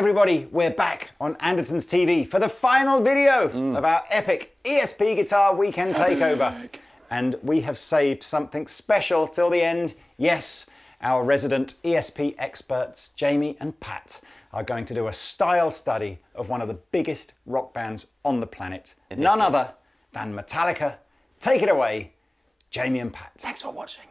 everybody, we're back on Andertons TV for the final video of our epic ESP Guitar Weekend Takeover. And we have saved something special till the end. Yes, our resident ESP experts, Jamie and Pat, are going to do a style study of one of the biggest rock bands on the planet. None other than Metallica. Take it away, Jamie and Pat. Thanks for watching.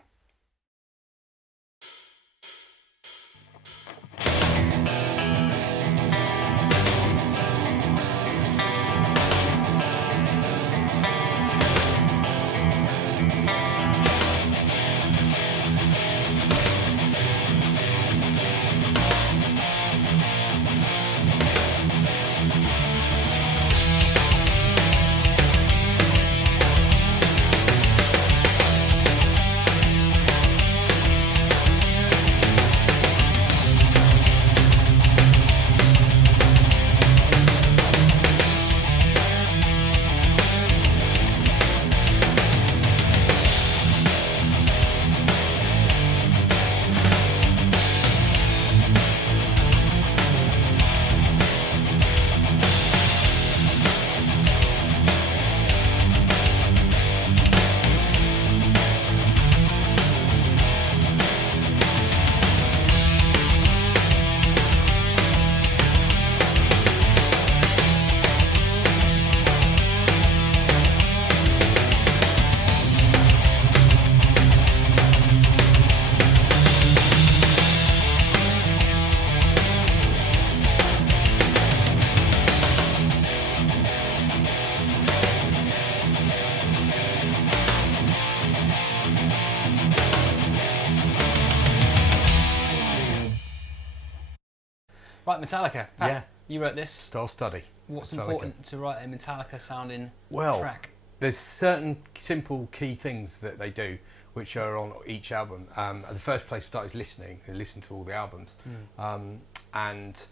Right, Metallica. Pat, Yeah. You wrote this. Style study. What's Metallica. important to write a Metallica sounding Well, track? there's certain simple key things that they do which are on each album. The first place to start is listening. They listen to all the albums. And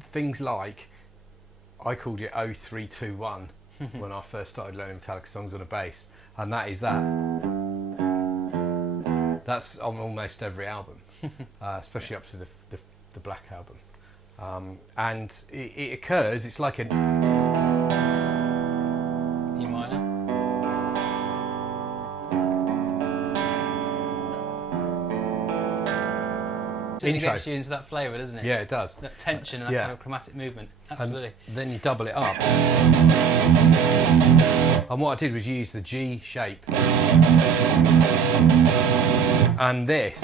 things like, I called it 0321 when I first started learning Metallica songs on a bass, and that is that. That's on almost every album, especially up to the Black album. And it occurs, it's like an E minor. It intro. gets you into that flavour, doesn't it? Yeah, it does. That tension and that kind of chromatic movement. Absolutely. And then you double it up. And what I did was use the G shape and this,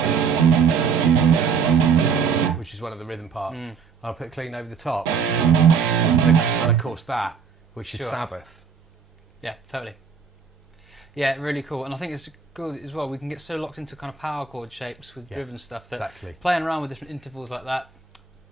which is one of the rhythm parts. And I put clean over the top. And of course that, which is Sabbath. Yeah, totally. Yeah, really cool. And I think it's good as well. We can get so locked into kind of power chord shapes with driven stuff that playing around with different intervals like that,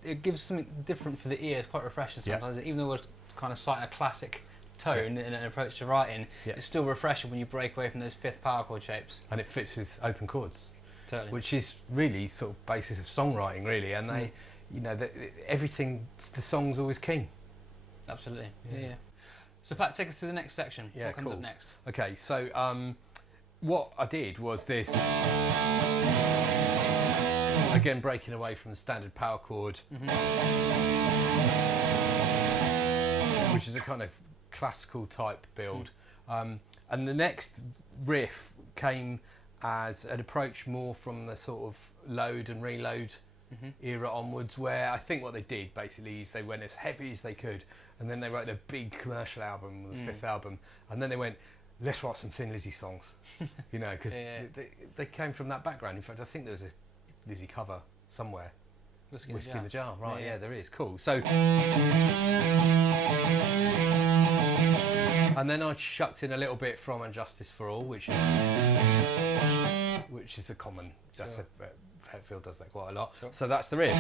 it gives something different for the ear. It's quite refreshing sometimes. Even though we're kind of citing a classic tone in an approach to writing, it's still refreshing when you break away from those fifth power chord shapes. And it fits with open chords. Totally. Which is really sort of basis of songwriting, really. And they, you know, everything, the song's always king. Absolutely. Yeah. So Pat, take us through the next section. Yeah, what comes up next? Okay, so what I did was this. Again, breaking away from the standard power chord, which is a kind of classical type build. And the next riff came as an approach more from the sort of load and reload era onwards, where I think what they did basically is they went as heavy as they could, and then they wrote their big commercial album, the fifth album, and then they went, let's write some Thin Lizzy songs, you know, because they came from that background. In fact, I think there's a Lizzy cover somewhere. Whiskey in the Jar, right? Yeah, there is. Cool. So, and then I chucked in a little bit from And Justice for All, which is a common. That's Hetfield does that quite a lot. So that's the riff.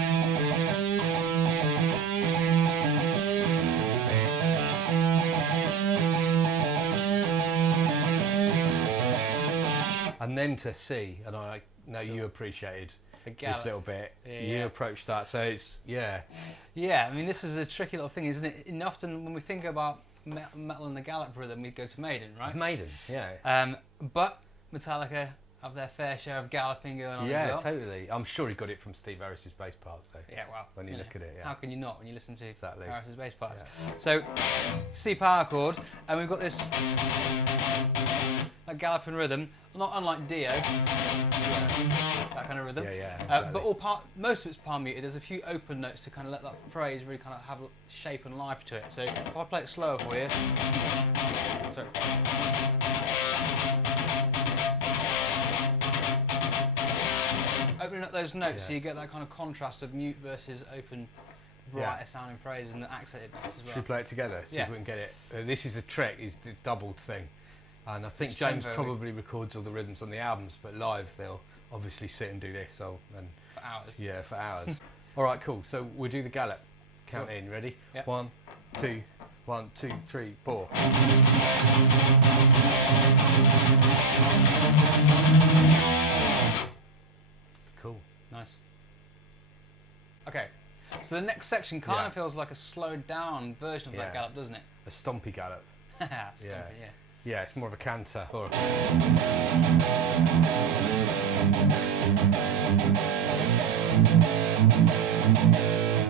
And then to C, and I know you appreciated this little bit. You approached that, so it's Yeah, I mean, this is a tricky little thing, isn't it? And often when we think about metal and the gallop rhythm, we go to Maiden, right? Maiden, yeah. But Metallica have their fair share of galloping going on. Yeah, as well. totally. I'm sure he got it from Steve Harris's bass parts, though. Yeah, well, when you look at it, yeah. How can you not when you listen to Exactly. Harris's bass parts? Yeah. So, C power chord, and we've got this that galloping rhythm, not unlike Dio, that kind of rhythm. Yeah, exactly. But most of it's palm muted. There's a few open notes to kind of let that phrase really kind of have shape and life to it. So if I play it slower for you, sorry. Opening up those notes so you get that kind of contrast of mute versus open, brighter sounding phrases and the accented notes as well. Should we play it together? See if we can get it. This is the trick, is the doubled thing. And I think James probably records all the rhythms on the albums, but live they'll obviously sit and do this. For hours. Yeah, for hours. All right, cool. So we'll do the gallop. Count in. Ready? Yep. 1, 2, 1, 2, 3, 4. Cool. Nice. Okay, so the next section kind of feels like a slowed down version of that gallop, doesn't it? A stompy gallop. Stompy, yeah. Yeah, it's more of a canter.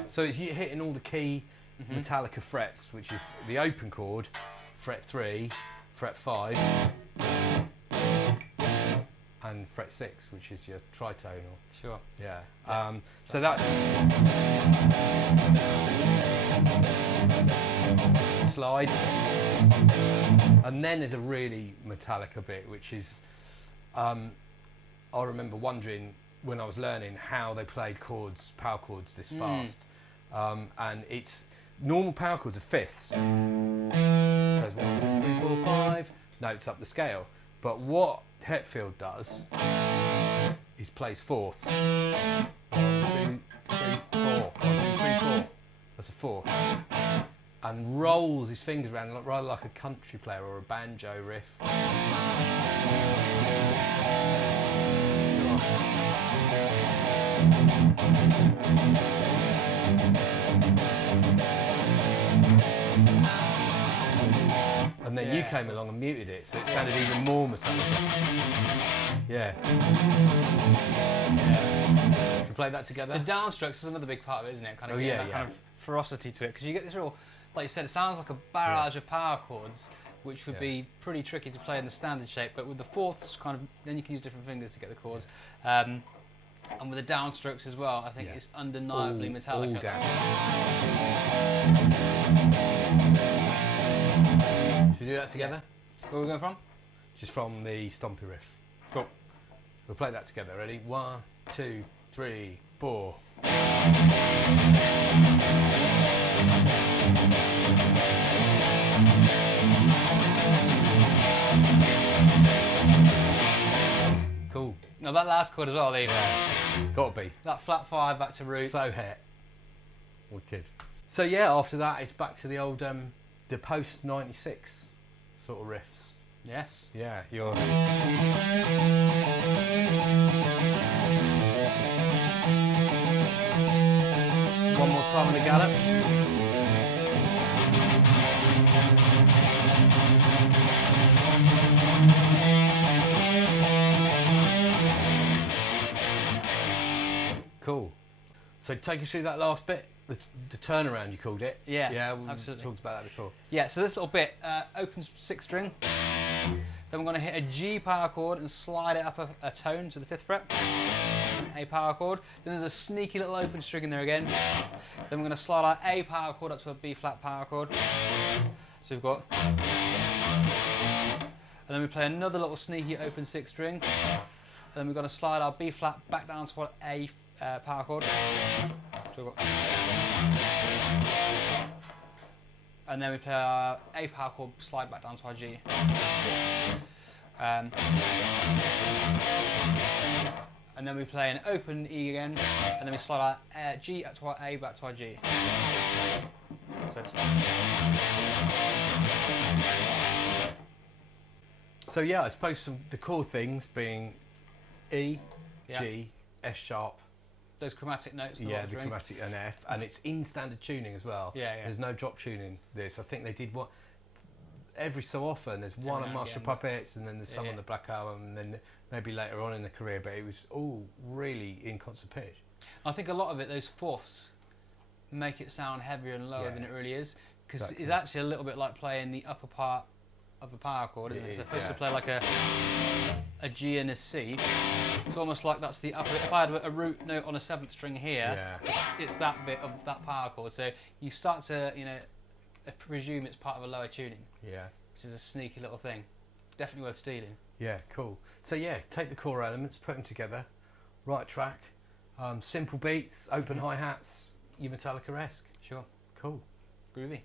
So it's you hitting all the key Metallica frets, which is the open chord, fret 3, fret 5, and fret 6, which is your tritonal. Sure. Yeah. So that's slide, and then there's a really Metallica bit, which is I remember wondering when I was learning how they played chords, power chords this fast, and it's normal power chords are fifths, so it's 1, 2, 3, 4, 5 notes up the scale, but what Hetfield does is plays fourths. 1, 2, 3, 4. 1, 2, 3, 4. That's a fourth. And rolls his fingers around rather like a country player or a banjo riff. And then you came along and muted it, so it sounded even more Metallica. Yeah. Should we play that together? So downstrokes is another big part of it, isn't it? Kind of getting that kind of ferocity to it, because you get this real, like you said, it sounds like a barrage of power chords, which would be pretty tricky to play in the standard shape. But with the fourths, kind of, then you can use different fingers to get the chords. And with the downstrokes as well, I think it's undeniably Metallica. All down. Should we do that together? Where are we going from? Just from the Stompy riff. Cool. We'll play that together. Ready? 1, 2, 3, 4. Cool. Now that last chord as well, Lee. Gotta be. That flat 5 back to root. So het. Wicked. So yeah, after that it's back to the old the post 96 sort of riffs. Yes. Yeah, you're one more time on the gallop. Cool. So take us through that last bit, the turnaround you called it. Yeah, yeah, we absolutely. talked about that before. Yeah, so this little bit, open 6th string, then we're going to hit a G power chord and slide it up a tone to the 5th fret, A power chord, then there's a sneaky little open string in there again, then we're going to slide our A power chord up to a B flat power chord, so we've got, and then we play another little sneaky open 6th string, and then we're going to slide our B flat back down to what A power chord, so we've got, and then we play our A power chord, slide back down to our G. And then we play an open E again, and then we slide our G up to our A, back to our G. So yeah, I suppose the core things being E, G, F sharp. Those chromatic notes. Yeah, the chromatic and F, and it's in standard tuning as well. Yeah, yeah. There's no drop tuning this. I think they did every so often there's one on Master again. Puppets, and then there's some Yeah. on the Black Album, and then maybe later on in the career, but it was all really in concert pitch. I think a lot of it, those fourths, make it sound heavier and lower Yeah. than it really is, because Exactly. it's actually a little bit like playing the upper part of a power chord, isn't it? It It's is, supposed to yeah. play like a G and a C. It's almost like that's the upper. If I had a root note on a 7th string here, it's that bit of that power chord. So you start to, you know, presume it's part of a lower tuning, Yeah. which is a sneaky little thing. Definitely worth stealing. Yeah, cool. So yeah, take the core elements, put them together, right track, simple beats, open hi-hats, you Metallica-esque. Sure. Cool. Groovy.